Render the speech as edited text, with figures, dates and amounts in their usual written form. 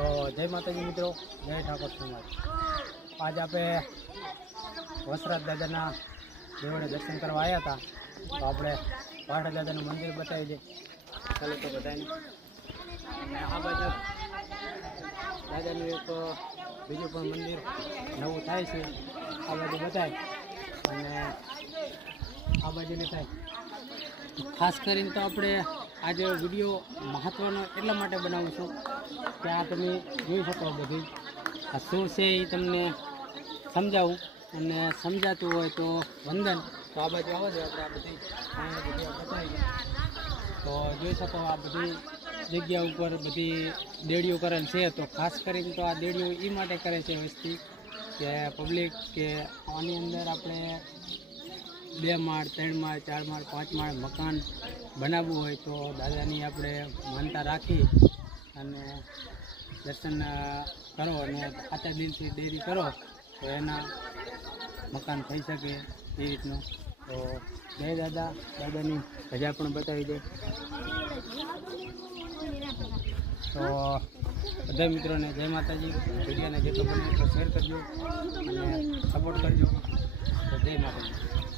તો જય માતાજી મિત્રો, જય ઠાકોર સમાજ। આજ આપણે વસરાજ દાદાના દેવળે દર્શન કરવા આવ્યા હતા, તો આપણે વાઢા દાદાનું મંદિર બતાવી દે ચાલો તો બધાને। અને આ બાજુ દાદાનું એક બીજું પણ મંદિર નવું થાય છે, આ બાજુ બતાય અને આ બાજુને થાય। ખાસ કરીને તો આપણે આજે વિડીયો મહત્ત્વનો એટલા માટે બનાવું છું કે આ તમે જોઈ શકો બધી આ શું છે એ તમને સમજાવું, અને સમજાતું હોય તો વંદન। તો આ બાજુ આવો છો આપણે આ બધી બતાવી તો જોઈ શકો આ બધી જગ્યા ઉપર બધી દેડીઓ કરેલ છે। તો ખાસ કરીને તો આ દેડીઓ એ માટે કરે છે વસ્તી કે પબ્લિક કે આની અંદર આપણે 2 માળ 3 માળ 4 માળ 5 માળ મકાન બનાવવું હોય તો દાદાની આપણે માનતા રાખી અને દર્શન કરો અને સાચા દિલથી દેરી કરો તો એના મકાન થઈ શકે એ રીતનું। તો જય દાદા, દાદાની ધજા પણ બતાવી દે। તો બધા મિત્રોને જય માતાજી। વિડીયોને જેટલો બને એટલો શેર કરજો અને સપોર્ટ કરજો। તો જય માતાજી।